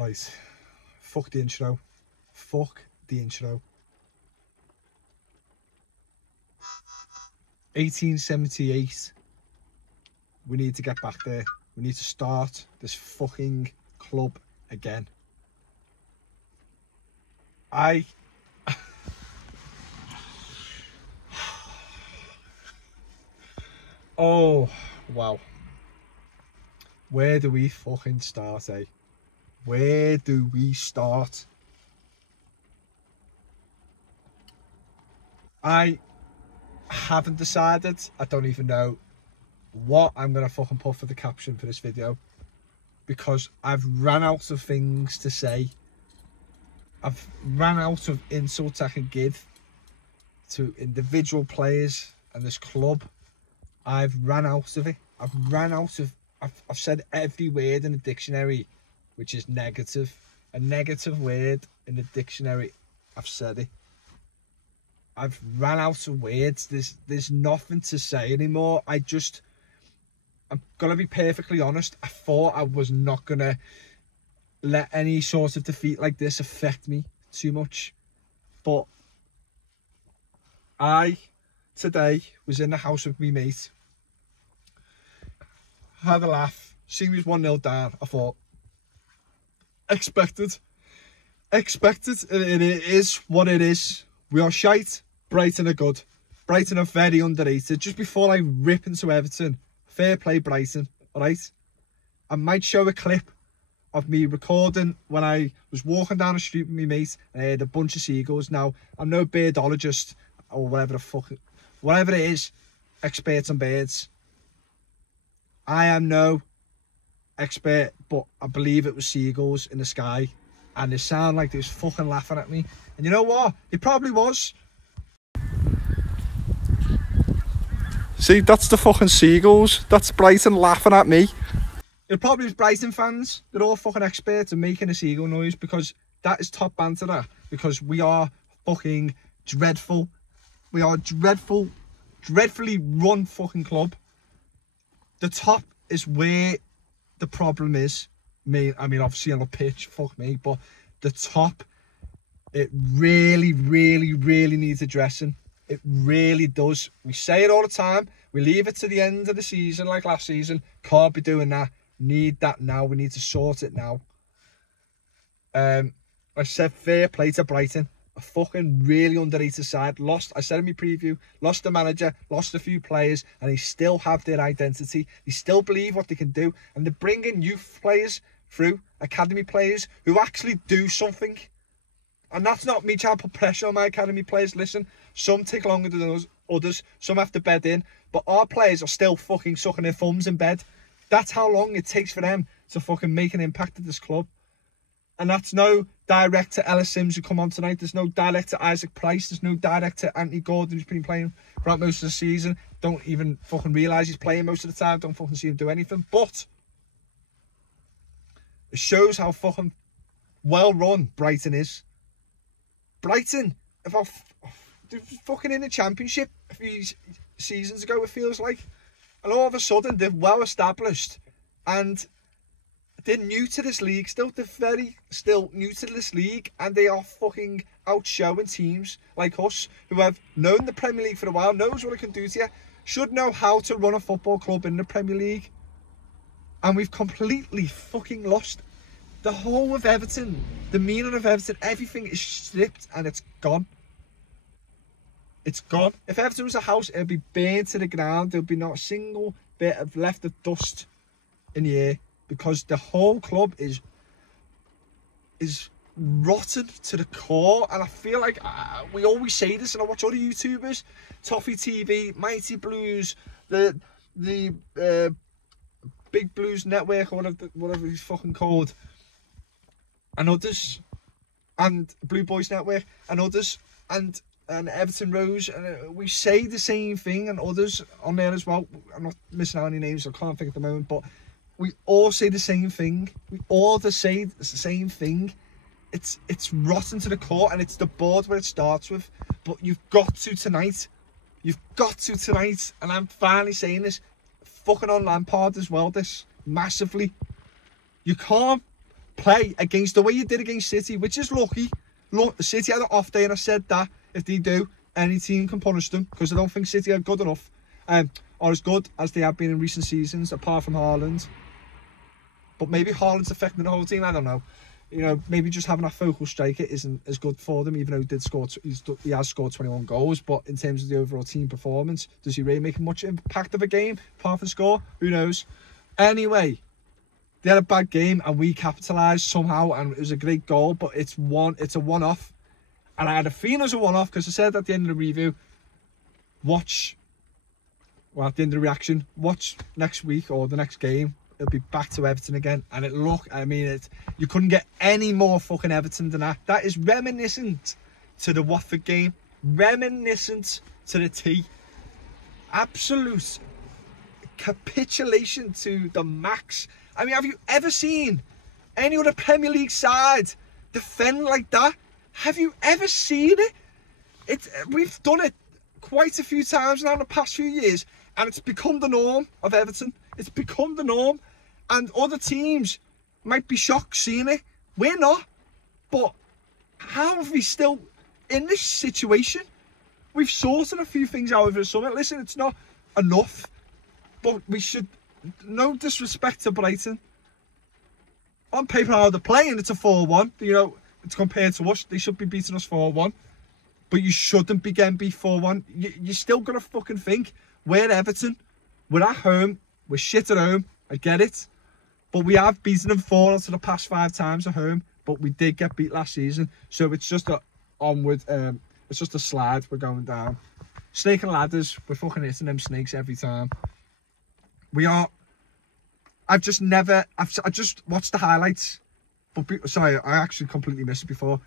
Right. Fuck the intro. Fuck the intro. 1878. We need to get back there. We need to start this fucking club again. Oh, wow. Where do we fucking start, eh? Where do we start? I haven't decided. I don't even know what I'm gonna fucking put for the caption for this video, because I've ran out of things to say. I've ran out of insults I can give to individual players and this club. I've ran out of it. I've said every word in the dictionary which is negative. A negative word in the dictionary, I've said it. I've ran out of words. There's nothing to say anymore. I'm gonna be perfectly honest. I thought I was not gonna let any sort of defeat like this affect me too much, but I today was in the house with me mate, had a laugh, seen me was 1-0 down. I thought, expected, and it is what it is. We are shite. Brighton are good. Brighton are very underrated. Just before I rip into Everton, fair play Brighton, alright? I might show a clip of me recording when I was walking down the street with my mate and I heard a bunch of seagulls. Now, I'm no birdologist or whatever it is, expert on birds. I am no expert, but I believe it was seagulls in the sky, and they sound like they was fucking laughing at me. And you know what? It probably was. See, that's the fucking seagulls. That's Brighton laughing at me. It probably was Brighton fans. They're all fucking experts at making a seagull noise, because that is top banter, that. Because we are fucking dreadful. We are dreadful, dreadfully run fucking club. The top is where the problem is. I mean, obviously on the pitch, fuck me, but the top, it really, really, really needs addressing. It really does. We say it all the time. We leave it to the end of the season, like last season. Can't be doing that. Need that now. We need to sort it now. I said fair play to Brighton. A fucking really underrated side. Lost, I said in my preview, lost the manager, lost a few players, and they still have their identity. They still believe what they can do. And they're bringing youth players through, academy players, who actually do something. And that's not me trying to put pressure on my academy players. Listen, some take longer than others. Some have to bed in. But our players are still fucking sucking their thumbs in bed. That's how long it takes for them to fucking make an impact at this club. And that's no direct to Ellis Sims, who come on tonight. There's no direct to Isaac Price. There's no direct to Anthony Gordon, who's been playing throughout most of the season. Don't even fucking realise he's playing most of the time. Don't fucking see him do anything. But it shows how fucking well run Brighton is. Brighton, they're fucking in the Championship a few seasons ago, it feels like. And all of a sudden, they're well established. And they're new to this league still. They're still new to this league. And they are fucking outshowing teams like us, who have known the Premier League for a while, knows what it can do to you, should know how to run a football club in the Premier League. And we've completely fucking lost the whole of Everton, the meaning of Everton. Everything is stripped and it's gone. It's gone. If Everton was a house, it would be burned to the ground. There would be not a single bit of left of dust in the air, because the whole club is rotten to the core. And I feel like we always say this, and I watch other YouTubers, Toffee TV, Mighty Blues, the Big Blues Network, or whatever he's fucking called, and others, and Blue Boys Network, and others, and Everton Rose, and we say the same thing, and others on there as well. I'm not missing out any names, so I can't think at the moment, but we all say the same thing. We all say the same thing. It's rotten to the core, and it's the board where it starts with. But you've got to tonight. You've got to tonight, and I'm finally saying this, fucking on Lampard as well, this massively. You can't play against the way you did against City, which is lucky. Look, City had an off day, and I said that if they do, any team can punish them, because I don't think City are good enough, or as good as they have been in recent seasons, apart from Haaland. But maybe Haaland's affecting the whole team, I don't know. You know, maybe just having a focal striker isn't as good for them, even though he has scored 21 goals. But in terms of the overall team performance, does he really make much impact of a game, apart from score? Who knows? Anyway, they had a bad game, and we capitalised somehow, and it was a great goal, but it's a one-off. And I had a feeling it was a one-off, because I said at the end of the review, at the end of the reaction, watch next week or the next game. It'll be back to Everton again, and you couldn't get any more fucking Everton than that. That is reminiscent to the Watford game, reminiscent to the T. Absolute capitulation to the max. I mean, have you ever seen any other Premier League side defend like that? Have you ever seen it? We've done it quite a few times now in the past few years, and it's become the norm of Everton. It's become the norm. And other teams might be shocked seeing it. We're not. But how have we still, in this situation, we've sorted a few things out over the summer. Listen, it's not enough, but we should, no disrespect to Brighton. On paper, how they're playing, it's a 4-1. You know, it's compared to us. They should be beating us 4-1. But you shouldn't be getting beat 4-1. You still got to fucking think, we're Everton. We're at home. We're shit at home. I get it. But we have beaten them 4 out of the past 5 times at home. But we did get beat last season. So it's just a onward, it's just a slide. We're going down. Snake and ladders. We're fucking hitting them snakes every time. I just watched the highlights. But sorry, I actually completely missed it before.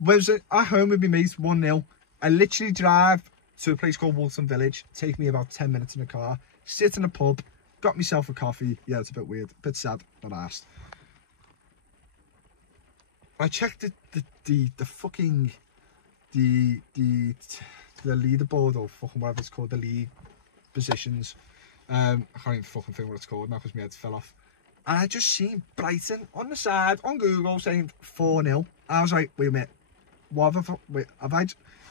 Was it at home with my mates, 1-0. I literally drive to a place called Walton Village. Take me about 10 minutes in the car. Sit in a pub. Got myself a coffee. Yeah, it's a bit weird, a bit sad, but asked. I checked the fucking the leaderboard, or fucking whatever it's called, the league positions. I can't even fucking think what it's called now because my head fell off. And I just seen Brighton on the side on Google saying 4-0. I was like, wait a minute, what have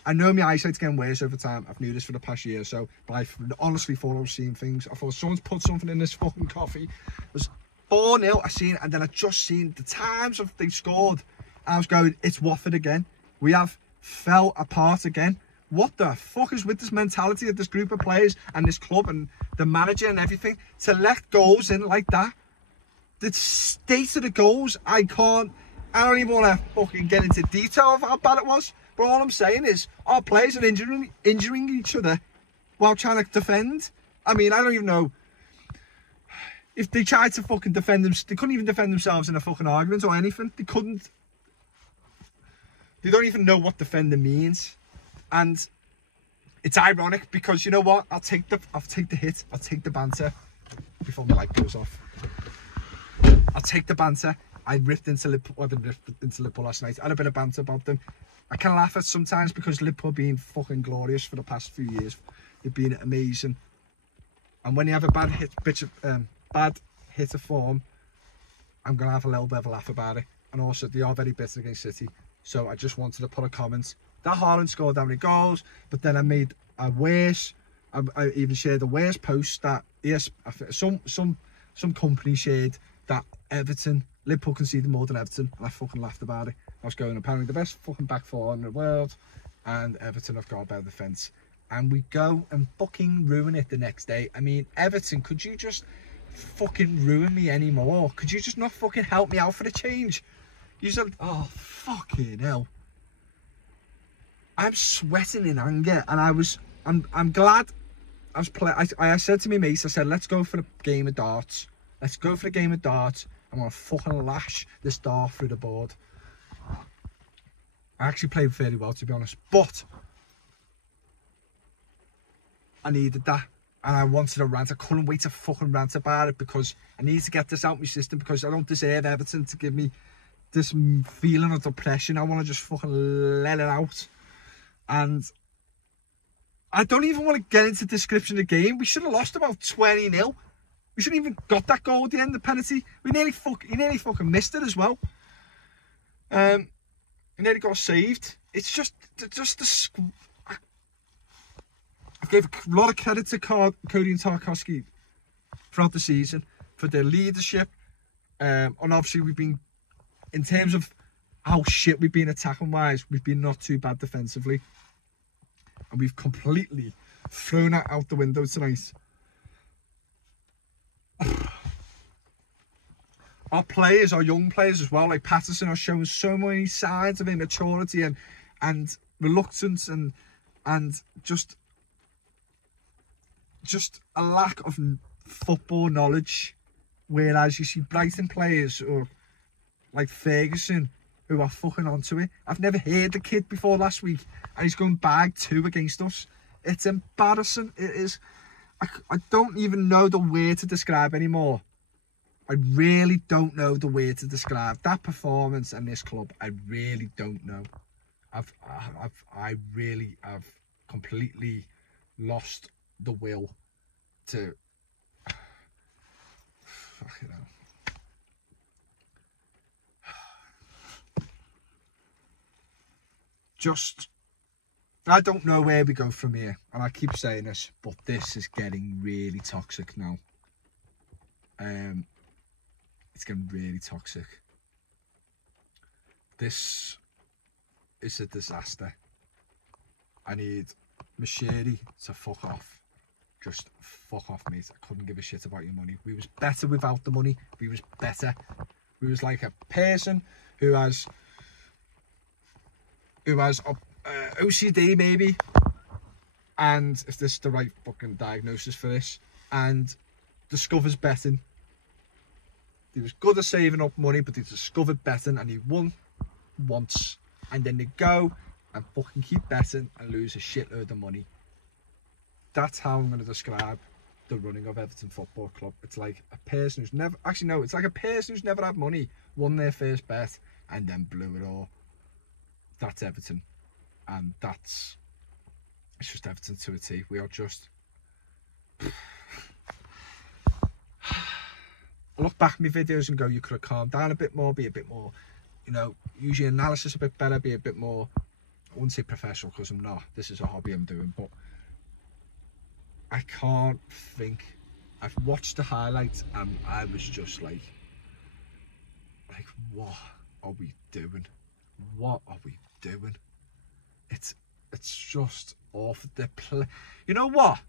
I know my eyesight's getting worse over time. I've knew this for the past year or so, but I honestly thought I was seeing things. I thought someone's put something in this fucking coffee. It was 4-0, I seen it, and then I just seen the times of they scored. I was going, it's Watford again. We have fell apart again. What the fuck is with this mentality of this group of players and this club and the manager and everything to let goals in like that? The state of the goals, I don't even want to fucking get into detail of how bad it was. But all I'm saying is, our players are injuring each other while trying to defend. I mean, I don't even know if they tried to fucking defend them. They couldn't even defend themselves in a fucking argument or anything. They couldn't. They don't even know what defending means, and it's ironic because you know what? I'll take the hit. I'll take the banter before my light goes off. I'll take the banter. I ripped into Liverpool. I didn't rip into Liverpool last night. I had a bit of banter about them. I can laugh at sometimes because Liverpool have been fucking glorious for the past few years. They've been amazing. And when you have a bad hit of form, I'm going to have a little bit of a laugh about it. And also, they are very bitter against City. So I just wanted to put a comment. That Haaland scored that many goals, but then I made a worse. I even shared a worse post that some company shared that Liverpool conceded more than Everton, and I fucking laughed about it. I was going, apparently the best fucking back four in the world, and Everton have got a better defence. And we go and fucking ruin it the next day. I mean, Everton, could you just fucking ruin me anymore? Could you just not fucking help me out for the change? You said, oh, fucking hell. I'm sweating in anger, and I'm glad I was playing. I said to my mates, I said, let's go for the game of darts. Let's go for the game of darts. I'm going to fucking lash this dart through the board. I actually played fairly well, to be honest, but I needed that, and I wanted to rant. I couldn't wait to fucking rant about it because I need to get this out of my system because I don't deserve Everton to give me this feeling of depression. I want to just fucking let it out. And I don't even want to get into the description of the game. We should have lost about 20-0. We shouldn't even got that goal at the end of the penalty. He nearly fucking missed it as well. And then he got saved. It's just the. I gave a lot of credit to Cody and Tarkowski throughout the season for their leadership. And obviously we've been, in terms of how shit we've been attacking wise, we've been not too bad defensively. And we've completely thrown that out the window tonight. Our players, our young players as well, like Patterson, are showing so many signs of immaturity and reluctance and just a lack of football knowledge. Whereas you see Brighton players or like Ferguson who are fucking onto it. I've never heard the kid before last week and he's going bag 2 against us. It's embarrassing. It is. I don't even know the word to describe anymore. I really don't know the word to describe that performance and this club. I really don't know. I really have completely lost the will to. Fucking hell. Just, I don't know where we go from here, and I keep saying this, but this is getting really toxic now. It's getting really toxic. This is a disaster. I need Machete to fuck off. Just fuck off, mate. I couldn't give a shit about your money. We was better without the money. We was better. We was like a person who has OCD maybe, and if this is the right fucking diagnosis for this, and discovers betting. He was good at saving up money, but he discovered betting and he won once, and then they go and fucking keep betting and lose a shitload of money. That's how I'm going to describe the running of Everton Football Club. It's like a person who's never, actually no, it's like a person who's never had money, won their first bet and then blew it all. That's Everton, and it's just Everton to a T. We are just. I look back at my videos and go, you could have calmed down a bit more, be a bit more, you know, use your analysis a bit better, be a bit more, I wouldn't say professional because I'm not, this is a hobby I'm doing, but I can't think. I've watched the highlights and I was just like, what are we doing? What are we doing? It's just awful. You know what?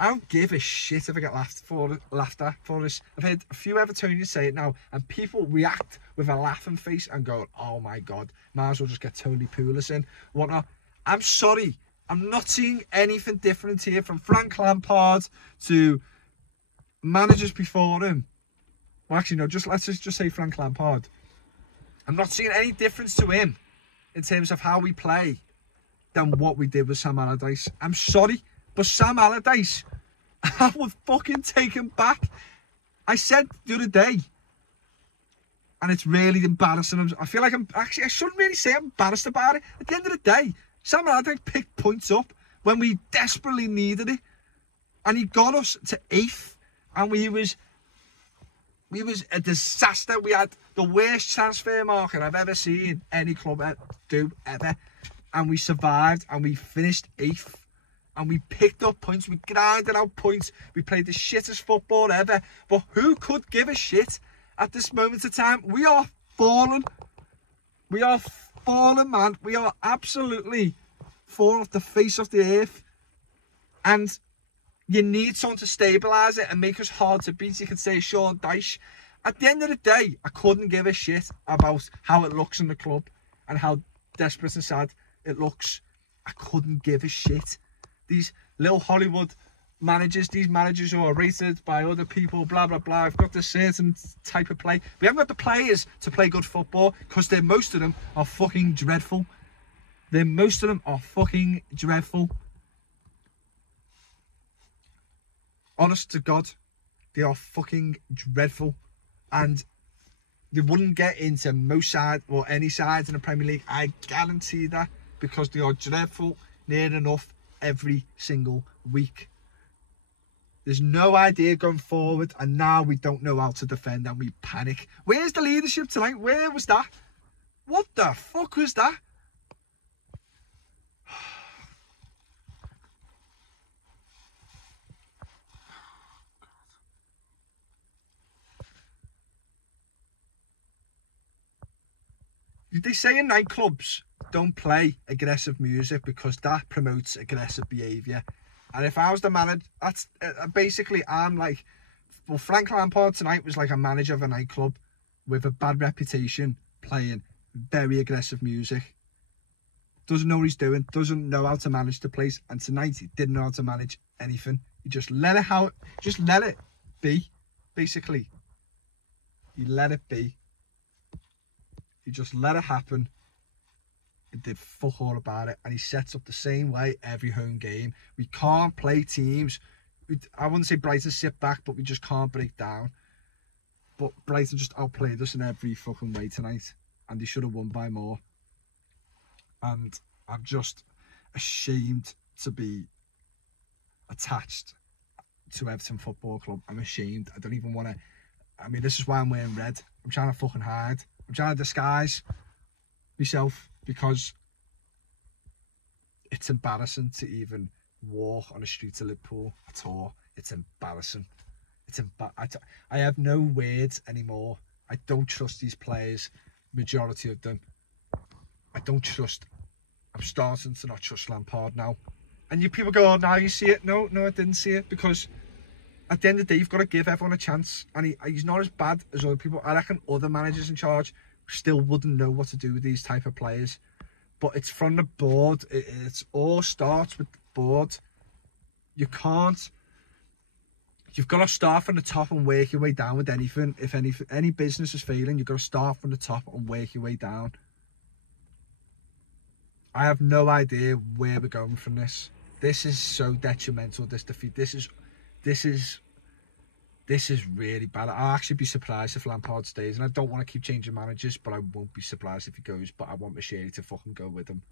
I don't give a shit if I get laughed at for this. I've heard a few Evertonians say it now, and people react with a laughing face and go, oh my God, might as well just get Tony Pulis in, whatnot. I'm sorry, I'm not seeing anything different here from Frank Lampard to managers before him. Well, actually, no, let's just say Frank Lampard. I'm not seeing any difference to him in terms of how we play than what we did with Sam Allardyce. I'm sorry, but Sam Allardyce, I would fucking take him back. I said the other day, and it's really embarrassing. I feel like I shouldn't really say I'm embarrassed about it. At the end of the day, Sam Allardyce picked points up when we desperately needed it. And he got us to 8th, and we was a disaster. We had the worst transfer market I've ever seen any club do ever. And we survived, and we finished 8th. And we picked up points, we grinded out points, we played the shittest football ever. But who could give a shit at this moment of time? We are fallen. We are fallen, man. We are absolutely fallen off the face of the earth. And you need someone to stabilise it and make us hard to beat. You could say Sean Dyche. At the end of the day, I couldn't give a shit about how it looks in the club and how desperate and sad it looks. I couldn't give a shit. These little Hollywood managers, these managers who are rated by other people, blah, blah, blah. I've got a certain type of play. We haven't got the players to play good football because most of them are fucking dreadful. Most of them are fucking dreadful. Honest to God, they are fucking dreadful. And they wouldn't get into most sides or any sides in the Premier League. I guarantee that, because they are dreadful near enough every single week. There's no idea going forward, and now we don't know how to defend and we panic. Where's the leadership tonight? Where was that? What the fuck was that? They say in nightclubs, don't play aggressive music because that promotes aggressive behaviour. And if I was the manager, that's basically, I'm like, well, Frank Lampard tonight was like a manager of a nightclub with a bad reputation, playing very aggressive music. Doesn't know what he's doing, doesn't know how to manage the place, and tonight he didn't know how to manage anything. He just let it be, basically. He let it be. He just let it happen. He did fuck all about it, and he sets up the same way every home game. We can't play teams. I wouldn't say Brighton sit back, but we just can't break down. But Brighton just outplayed us in every fucking way tonight, and they should have won by more. And I'm just ashamed to be attached to Everton Football Club. I'm ashamed. I don't even want to. I mean, this is why I'm wearing red. I'm trying to fucking hide. I'm trying to disguise myself because it's embarrassing to even walk on the streets of Liverpool at all. It's embarrassing. I have no words anymore. I don't trust these players, majority of them. I'm starting to not trust Lampard now. And you people go, oh, now you see it. No, I didn't see it, because at the end of the day, you've got to give everyone a chance. And he's not as bad as other people. I reckon other managers in charge still wouldn't know what to do with these type of players. But it's from the board. It all starts with the board. You've got to start from the top and work your way down with anything. If any business is failing, you've got to start from the top and work your way down. I have no idea where we're going from this. This is so detrimental, this defeat. This is really bad. I'll actually be surprised if Lampard stays, and I don't want to keep changing managers, but I won't be surprised if he goes. But I want Machete to fucking go with him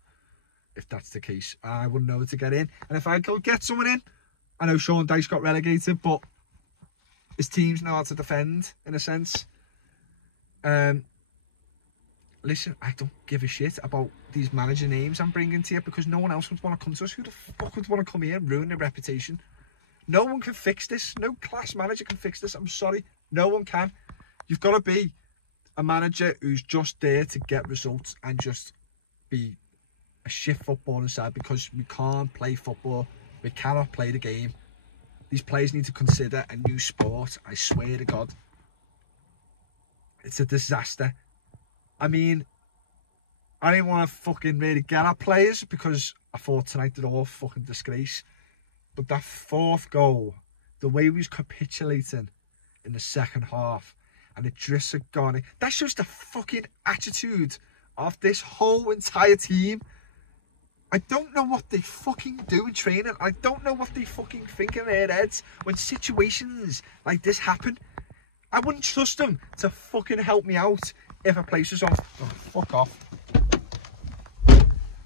if that's the case. I wouldn't know to get in, and if I could get someone in, I know Sean Dyche got relegated, but his teams know how to defend in a sense. Listen, I don't give a shit about these manager names I'm bringing to you, because no one else would want to come to us. Who the fuck would want to come here and ruin their reputation? No one can fix this. No class manager can fix this. I'm sorry. No one can. You've got to be a manager who's just there to get results and just be a shit footballing side, because we can't play football. We cannot play the game. These players need to consider a new sport. I swear to God. It's a disaster. I mean, I didn't want to fucking really get at players, because I thought tonight they're all fucking disgrace. But that fourth goal, the way we was capitulating in the second half, and the drifts are gone, that shows the fucking attitude of this whole entire team. I don't know what they fucking do in training. I don't know what they fucking think in their heads when situations like this happen. I wouldn't trust them to fucking help me out if a place is on. Oh, fuck off.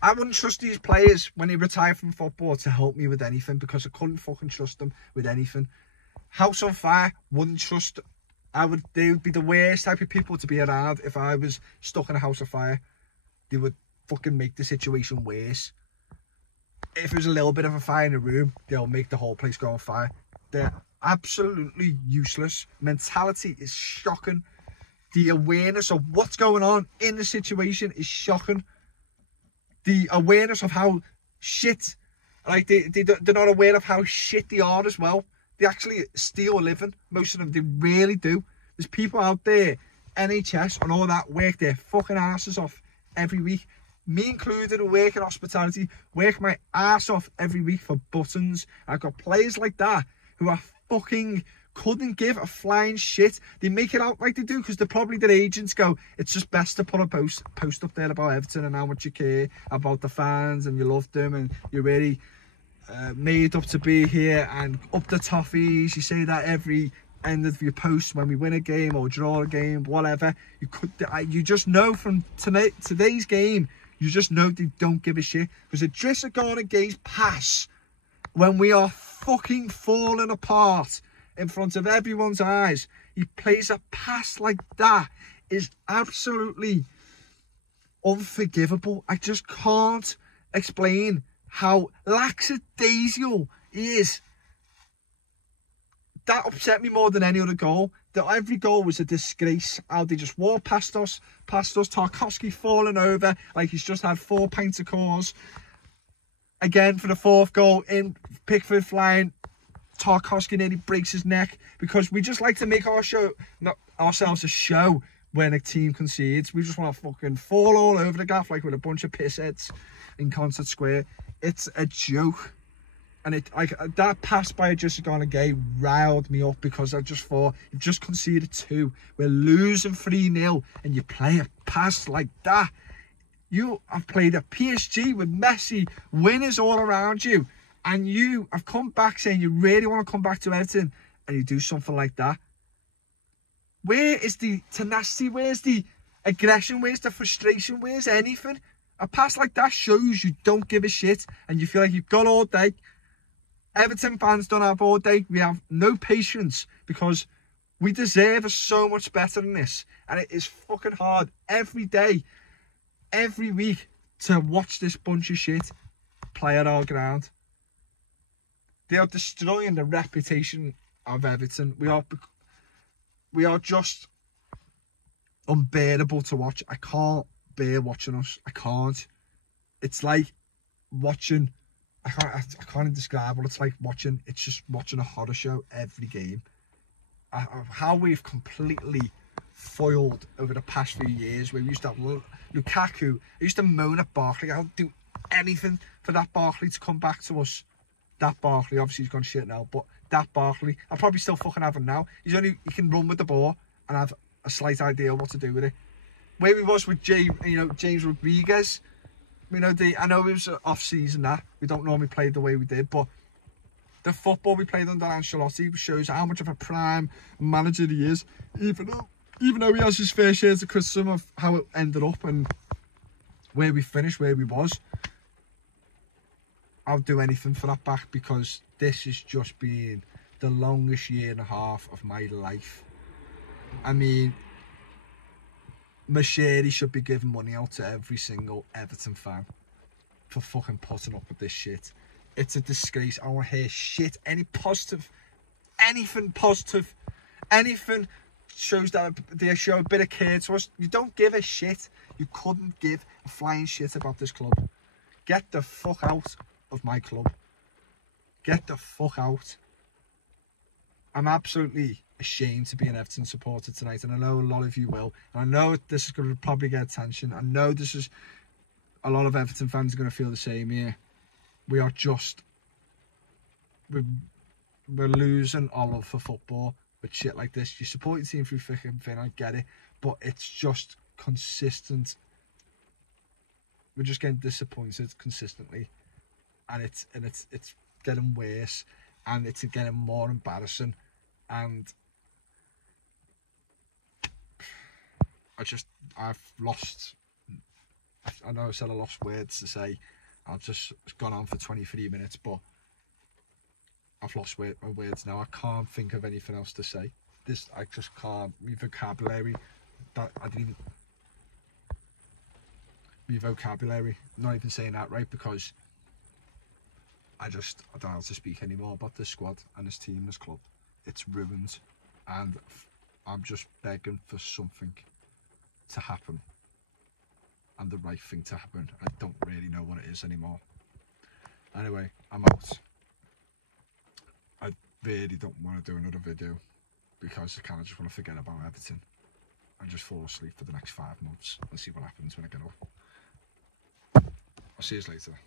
I wouldn't trust these players when they retire from football to help me with anything, because I couldn't fucking trust them with anything. House on Fire, wouldn't trust. They would be the worst type of people to be around if I was stuck in a house of fire. They would fucking make the situation worse. If there's a little bit of a fire in the room, they'll make the whole place go on fire. They're absolutely useless. Mentality is shocking. The awareness of what's going on in the situation is shocking. The awareness of how shit, like they're not aware of how shit they are as well. They actually steal a living, most of them. They really do. There's people out there, NHS and all that, work their fucking asses off every week. Me included, who work in hospitality, work my ass off every week for buttons. I've got players like that who are fucking couldn't give a flying shit. They make it out like they do, because they're probably their agents go, it's just best to put a post up there about Everton and how much you care about the fans and you love them and you're really made up to be here and up the toffees. You say that every end of your post when we win a game or draw a game, whatever. You just know from today's game, you just know they don't give a shit, because the drifts are going against pass when we are fucking falling apart in front of everyone's eyes. He plays a pass like that is absolutely unforgivable. I just can't explain how lackadaisical he is. That upset me more than any other goal. That every goal was a disgrace. How they just walked past us. Tarkowski falling over like he's just had 4 pints of cause. Again for the 4th goal, in Pickford flying. Tarkowski nearly breaks his neck, because we just like to make ourselves a show when a team concedes. We just want to fucking fall all over the gaff like with a bunch of pissheads in Concert Square. It's a joke. And that pass by Jessica Gay riled me up, because I just thought, you've just conceded 2. We're losing 3-0 and you play a pass like that. You have played at PSG with Messi, winners all around you. And you have come back saying you really want to come back to Everton, and you do something like that. Where is the tenacity? Where's the aggression? Where's the frustration? Where's anything? A pass like that shows you don't give a shit and you feel like you've got all day. Everton fans don't have all day. We have no patience, because we deserve so much better than this. And it is fucking hard every day, every week, to watch this bunch of shit play at our ground. They are destroying the reputation of Everton. We are just unbearable to watch. I can't bear watching us. I can't. It's like watching... I can't even describe what it's like watching. It's just watching a horror show every game. How we've completely foiled over the past few years, where we used to have Lukaku. I used to moan at Barkley. I'll do anything for that Barkley to come back to us. That Barkley, obviously he's gone shit now, but that Barkley, I'll probably still fucking have him now. He can run with the ball and have a slight idea what to do with it. Where we was with James Rodriguez. I know it was off season that we don't normally play the way we did, but the football we played under Ancelotti shows how much of a prime manager he is. Even though he has his fair share of criticism of how it ended up and where we finished, where we was, I'll do anything for that back, because this has just been the longest year and a half of my life. I mean, Machete should be giving money out to every single Everton fan for fucking putting up with this shit. It's a disgrace. I want to hear shit. Anything positive, anything shows that they show a bit of care to us. You don't give a shit. You couldn't give a flying shit about this club. Get the fuck out of my club. Get the fuck out. I'm absolutely ashamed to be an Everton supporter tonight, and I know a lot of you will. And I know this is going to probably get attention. I know this is a lot of Everton fans are going to feel the same here. We are just we're losing our love for football with shit like this. You support your team through thick and thin, I get it, but it's just consistent. We're just getting disappointed consistently, and it's getting worse, and it's getting more embarrassing. And I've lost, I know I said I lost words to say. I've just gone on for 23 minutes, but I've lost my words now. I can't think of anything else to say. I just can't. My vocabulary, not even saying that right, because I don't know how to speak anymore about this squad and this team, this club. It's ruined, and I'm just begging for something to happen, and the right thing to happen. I don't really know what it is anymore. Anyway, I'm out. I really don't want to do another video, because I kind of just want to forget about Everton and just fall asleep for the next 5 months and see what happens when I get up. I'll see you later.